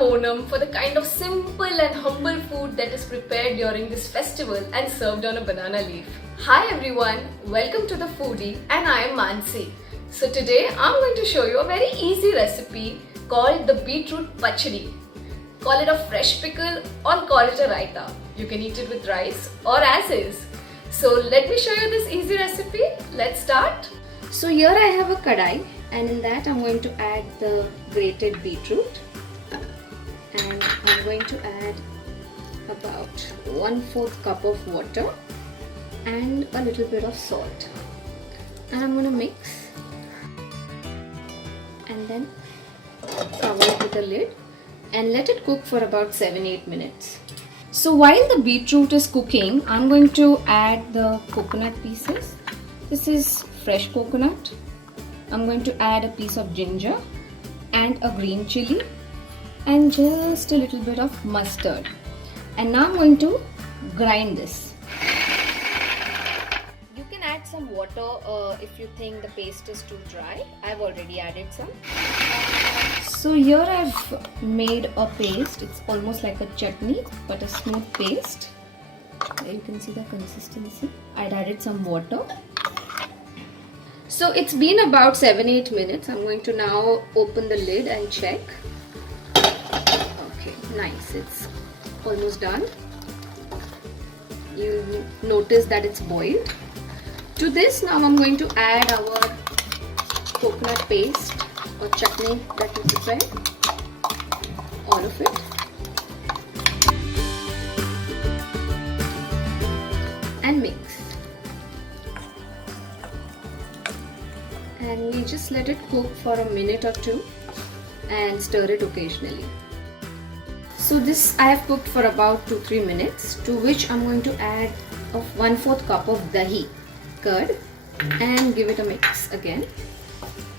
love Onam for the kind of simple and humble food that is prepared during this festival and served on a banana leaf. Hi everyone, welcome to the Foodie and I am Mansi. So today I'm going to show you a very easy recipe called the Beetroot Pachadi. Call it a fresh pickle or call it a raita. You can eat it with rice or as is. So let me show you this easy recipe. Let's start. So here I have a kadhai, and in that I'm going to add the grated beetroot, and I'm going to add about 1/4 cup of water and a little bit of salt, and I'm going to mix and then cover it with a lid and let it cook for about 7-8 minutes. So while the beetroot is cooking, I'm going to add the coconut pieces. This is fresh coconut. I'm going to add a piece of ginger and a green chilli and just a little bit of mustard. And now I'm going to grind this. You can add some water if you think the paste is too dry. I've already added some. So here I've made a paste. It's almost like a chutney but a smooth paste. There you can see the consistency. I'd added some water. So it's been about 7-8 minutes. I'm going to now open the lid and check. Okay, nice. It's almost done. You notice that it's boiled. To this now I'm going to add our coconut paste or chutney that we prepared. All of it. And mix. And we just let it cook for a minute or two and stir it occasionally. So this I have cooked for about 2-3 minutes, to which I'm going to add 1/4 cup of dahi, curd, and give it a mix again.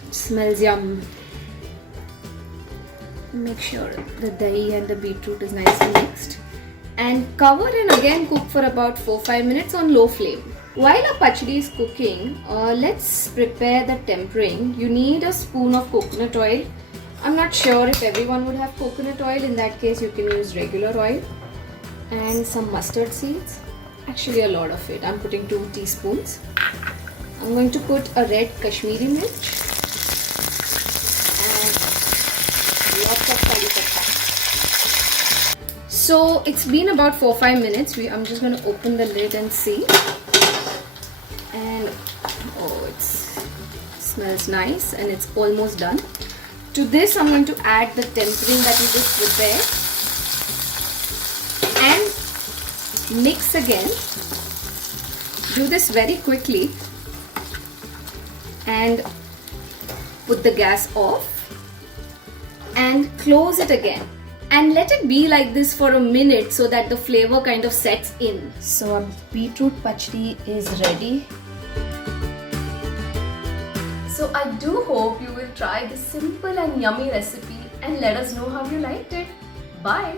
It smells yum. Make sure the dahi and the beetroot is nicely mixed. And cover and again cook for about 4-5 minutes on low flame. While our pachadi is cooking, let's prepare the tempering. You need a spoon of coconut oil. I'm not sure if everyone would have coconut oil. In that case, you can use regular oil. And some mustard seeds. Actually, a lot of it. I'm putting 2 teaspoons. I'm going to put a red Kashmiri mirch. And lots of curry patta. So it's been about 4-5 minutes. I'm just going to open the lid and see. And oh, it smells nice and it's almost done. To this I'm going to add the tempering that we just prepared and mix again. Do this very quickly and put the gas off and close it again. And let it be like this for a minute so that the flavor kind of sets in. So our beetroot pachadi is ready. So I do hope you will try this simple and yummy recipe and let us know how you liked it. Bye!